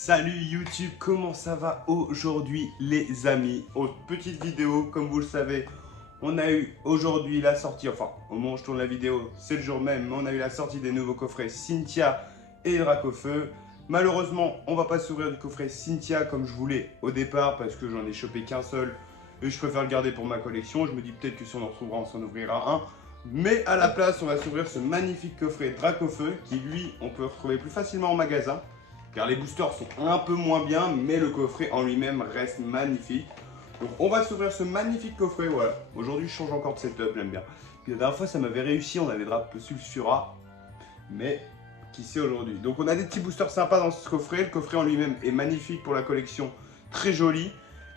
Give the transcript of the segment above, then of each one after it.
Salut YouTube, comment ça va aujourd'hui les amis? Petite vidéo, comme vous le savez, on a eu aujourd'hui la sortie, enfin au moment où je tourne la vidéo, c'est le jour même, mais on a eu la sortie des nouveaux coffrets Cynthia et Dracofeu. Malheureusement, on va pas s'ouvrir du coffret Cynthia comme je voulais au départ parce que j'en ai chopé qu'un seul et je préfère le garder pour ma collection. Je me dis peut-être que si on en retrouvera, on s'en ouvrira un. Mais à la place, on va s'ouvrir ce magnifique coffret Dracofeu qui lui, on peut retrouver plus facilement en magasin. Car les boosters sont un peu moins bien, mais le coffret en lui-même reste magnifique. Donc on va s'ouvrir ce magnifique coffret, voilà. Aujourd'hui je change encore de setup, j'aime bien. Puis la dernière fois ça m'avait réussi, on avait Drape Sulfura, mais qui sait aujourd'hui. Donc on a des petits boosters sympas dans ce coffret, le coffret en lui-même est magnifique pour la collection, très joli.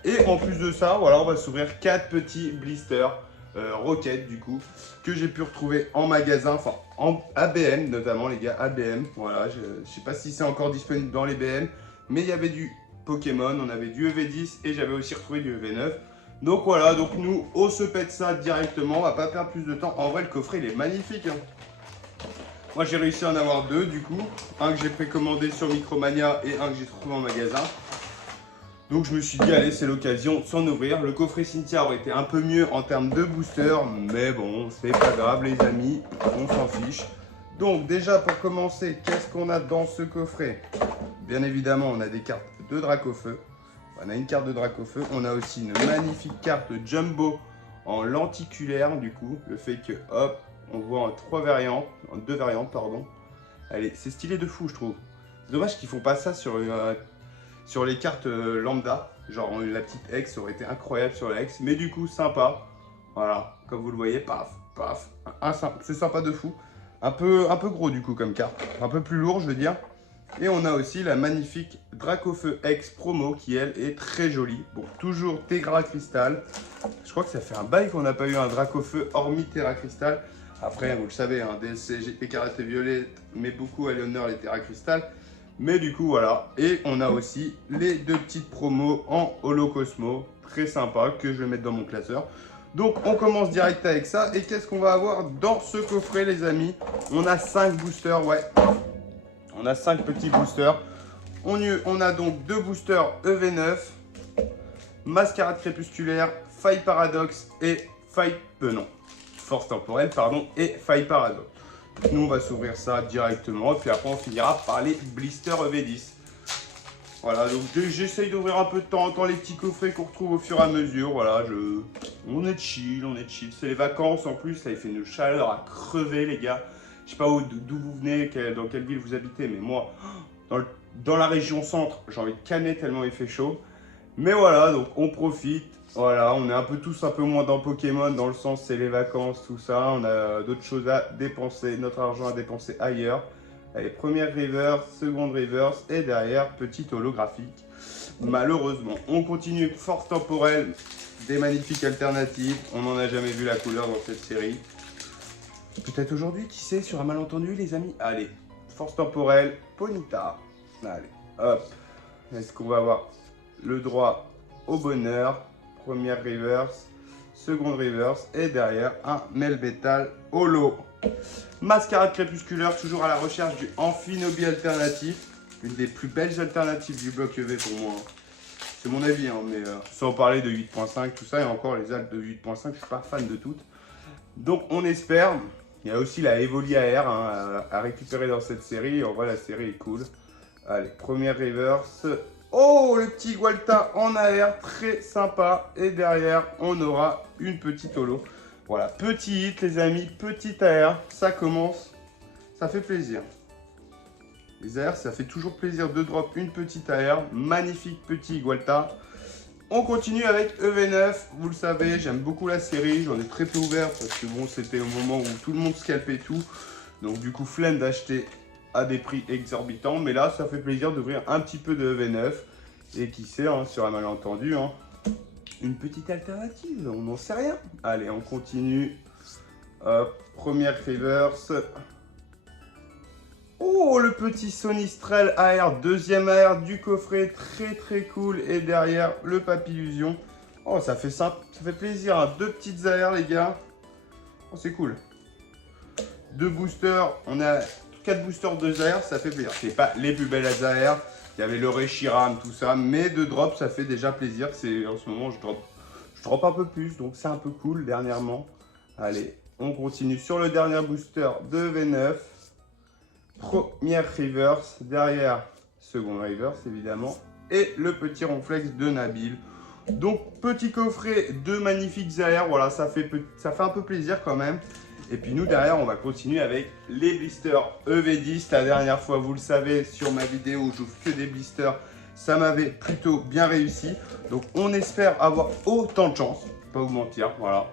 Et en plus de ça, voilà, on va s'ouvrir 4 petits blisters. Rocket du coup, que j'ai pu retrouver en magasin, enfin en ABM notamment les gars, ABM, voilà, je sais pas si c'est encore disponible dans les BM, mais il y avait du Pokémon, on avait du EV10 et j'avais aussi retrouvé du EV9. Donc voilà, donc nous on se pète ça directement, on va pas perdre plus de temps. En vrai le coffret il est magnifique hein. Moi j'ai réussi à en avoir deux du coup, un que j'ai précommandé sur Micromania et un que j'ai trouvé en magasin. Donc je me suis dit, allez, c'est l'occasion de s'en ouvrir. Le coffret Cynthia aurait été un peu mieux en termes de booster, mais bon, c'est pas grave les amis, on s'en fiche. Donc déjà pour commencer, qu'est-ce qu'on a dans ce coffret? Bien évidemment, on a des cartes de Dracofeu. On a une carte de Dracofeu. On a aussi une magnifique carte Jumbo en lenticulaire du coup. Le fait que, hop, on voit en deux variantes, pardon. Allez, c'est stylé de fou je trouve. C'est dommage qu'ils font pas ça sur les cartes lambda, genre la petite X aurait été incroyable sur la X, mais du coup sympa, voilà, comme vous le voyez, paf, paf, c'est sympa de fou, un peu gros du coup comme carte, un peu plus lourd je veux dire, et on a aussi la magnifique Dracofeu X promo qui elle est très jolie, bon toujours Terra Crystal, je crois que ça fait un bail qu'on n'a pas eu un Dracofeu hormis Terra Crystal, après vous le savez, hein, DLC, GT Karaté Violette, mais beaucoup à l'honneur les Terra Crystal. Mais du coup voilà, et on a aussi les deux petites promos en Holo Cosmo, très sympa, que je vais mettre dans mon classeur. Donc on commence direct avec ça, et qu'est-ce qu'on va avoir dans ce coffret les amis? On a 5 boosters, ouais, on a 5 petits boosters. On a donc 2 boosters EV9, Mascarade Crépusculaire, Faille Paradoxe et Force Temporelle, pardon, et Faille Paradoxe. Nous on va s'ouvrir ça directement et puis après on finira par les blisters EV10. Voilà, donc j'essaye d'ouvrir un peu de temps en temps les petits coffrets qu'on retrouve au fur et à mesure. Voilà, on est chill, c'est les vacances en plus, là il fait une chaleur à crever les gars. Je sais pas d'où vous venez, dans quelle ville vous habitez, mais moi, dans la région centre, j'ai envie de canner tellement il fait chaud. Mais voilà, donc on profite. Voilà, on est tous un peu moins dans Pokémon, dans le sens c'est les vacances, tout ça. On a d'autres choses à dépenser, notre argent à dépenser ailleurs. Allez, première reverse, seconde reverse et derrière, petite holographique. Malheureusement, on continue force temporelle, des magnifiques alternatives. On n'en a jamais vu la couleur dans cette série. Peut-être aujourd'hui, qui sait, sur un malentendu les amis. Allez, force temporelle, Ponyta. Allez, hop. Est-ce qu'on va avoir le droit au bonheur? Première reverse, seconde reverse et derrière un Melmetal Holo. Mascarade Crépusculaire, toujours à la recherche du Amphinobi alternatif. Une des plus belles alternatives du bloc EV pour moi. C'est mon avis, hein, mais sans parler de 8.5, tout ça, et encore les altes de 8.5, je suis pas fan de toutes. Donc on espère. Il y a aussi la Evoli AR hein, à récupérer dans cette série. En vrai, la série est cool. Allez, première reverse. Oh, le petit Gualta en AR, très sympa. Et derrière, on aura une petite holo. Voilà, petit hit les amis, petit AR, ça commence, ça fait plaisir. Les AR, ça fait toujours plaisir de drop une petite AR, magnifique petit Gualta. On continue avec EV9, vous le savez, j'aime beaucoup la série, j'en ai très peu ouvert parce que bon, c'était au moment où tout le monde scalpait tout. Donc du coup, flemme d'acheter à des prix exorbitants, mais là ça fait plaisir d'ouvrir un petit peu de EV9 et qui sait hein, sur un malentendu hein, une petite alternative, on n'en sait rien. Allez, on continue. Hop, première reverse. Oh, le petit Sonistrel AR, deuxième AR du coffret, très cool. Et derrière le Papillusion. Oh, ça fait simple, ça fait plaisir, hein. Deux petites AR les gars. Oh, c'est cool. Deux boosters, on a 4 boosters, 2 AR, ça fait plaisir. C'est pas les plus belles AR, Il y avait le Reshiram, tout ça. Mais de drop, ça fait déjà plaisir. En ce moment, je drop un peu plus. Donc c'est un peu cool dernièrement. Allez, on continue sur le dernier booster de V9. Première reverse. Derrière, seconde reverse évidemment. Et le petit ronflex de Nabil. Donc petit coffret de magnifiques AR. Voilà, ça fait un peu plaisir quand même. Et puis nous derrière, on va continuer avec les blisters EV10. La dernière fois, vous le savez, sur ma vidéo où j'ouvre que des blisters, ça m'avait plutôt bien réussi. Donc on espère avoir autant de chance, pas vous mentir, voilà.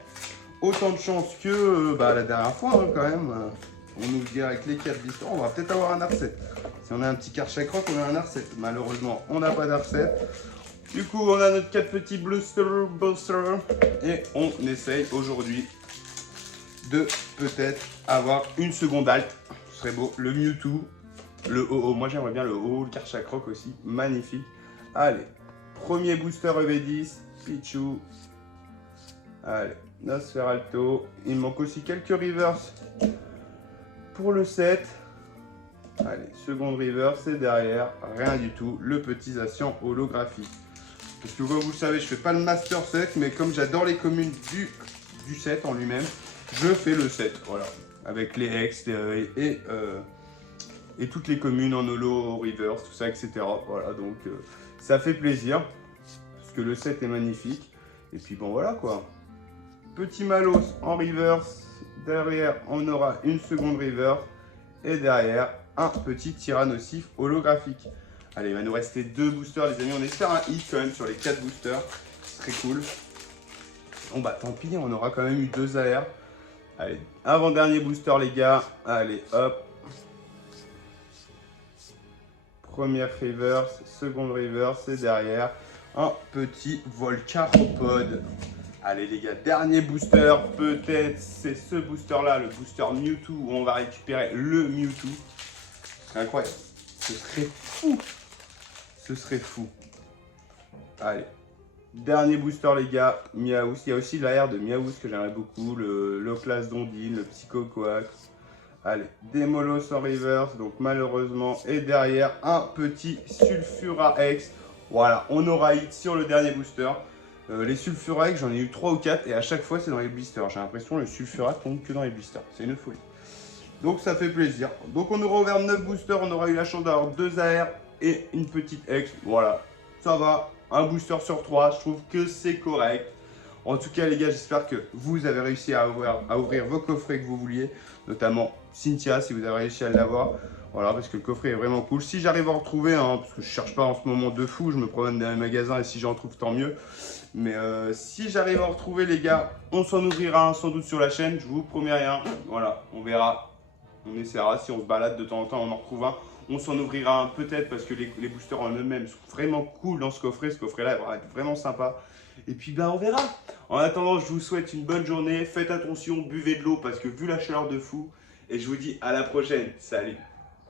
Autant de chance que la dernière fois hein, quand même. On nous dit avec les 4 blisters, on va peut-être avoir un R7. Si on a un petit Karchak Rock, on a un R7. Malheureusement, on n'a pas d'R7. Du coup, on a notre 4 petits boosters et on essaye aujourd'hui de peut-être avoir une seconde alt. Ce serait beau. Le Mewtwo, le OO. Moi, j'aimerais bien le OO, le Karchak Rock aussi. Magnifique. Allez, premier booster EV10. Pichu. Allez, Nosferalto. Il me manque aussi quelques reverse pour le 7. Allez, seconde reverse et derrière, rien du tout. Le petit Zacian holographique. Parce que comme vous le savez, je fais pas le Master Set, mais comme j'adore les communes du set en lui-même, je fais le set, voilà, avec les ex et toutes les communes en holo, reverse, tout ça, etc. Voilà, donc ça fait plaisir, parce que le set est magnifique. Et puis bon, voilà quoi. Petit Malos en reverse, derrière on aura une seconde reverse, et derrière un petit Tyrannosif holographique. Allez, il va nous rester 2 boosters les amis, on espère un hit quand même sur les 4 boosters, ce serait cool. Bon bah tant pis, on aura quand même eu 2 AR. Allez, avant-dernier booster les gars, allez hop. Première reverse, seconde reverse et derrière un petit Volcaropod. Allez les gars, dernier booster, peut-être c'est ce booster là, le booster Mewtwo où on va récupérer le Mewtwo. C'est incroyable, ce serait fou. Ce serait fou. Allez. Dernier booster les gars, Miaous. Il y a aussi l'AR de Miaous que j'aimerais beaucoup. Le classe Dondine, le Psycho Coax. Allez, Démolos en reverse. Donc malheureusement. Et derrière, un petit Sulfura X. Voilà, on aura hit sur le dernier booster. Les Sulfura X, j'en ai eu 3 ou 4. Et à chaque fois, c'est dans les blisters. J'ai l'impression que le Sulfura tombe que dans les blisters. C'est une folie. Donc ça fait plaisir. Donc on aura ouvert 9 boosters. On aura eu la chance d'avoir 2 AR et une petite X. Voilà, ça va. Un booster sur 3, je trouve que c'est correct. En tout cas les gars, j'espère que vous avez réussi à ouvrir vos coffrets que vous vouliez. Notamment Cynthia, si vous avez réussi à l'avoir. Voilà, parce que le coffret est vraiment cool. Si j'arrive à en retrouver, hein, parce que je cherche pas en ce moment de fou, je me promène dans les magasins et si j'en trouve, tant mieux. Mais si j'arrive à en retrouver les gars, on s'en ouvrira un sans doute sur la chaîne. Je vous promets rien. Voilà, on verra. On essaiera, si on se balade de temps en temps, on en retrouve un. On s'en ouvrira un peut-être parce que les boosters en eux-mêmes sont vraiment cool dans ce coffret. Ce coffret-là va être vraiment sympa. Et puis on verra. En attendant, je vous souhaite une bonne journée. Faites attention, buvez de l'eau parce que vu la chaleur de fou. Et je vous dis à la prochaine. Salut!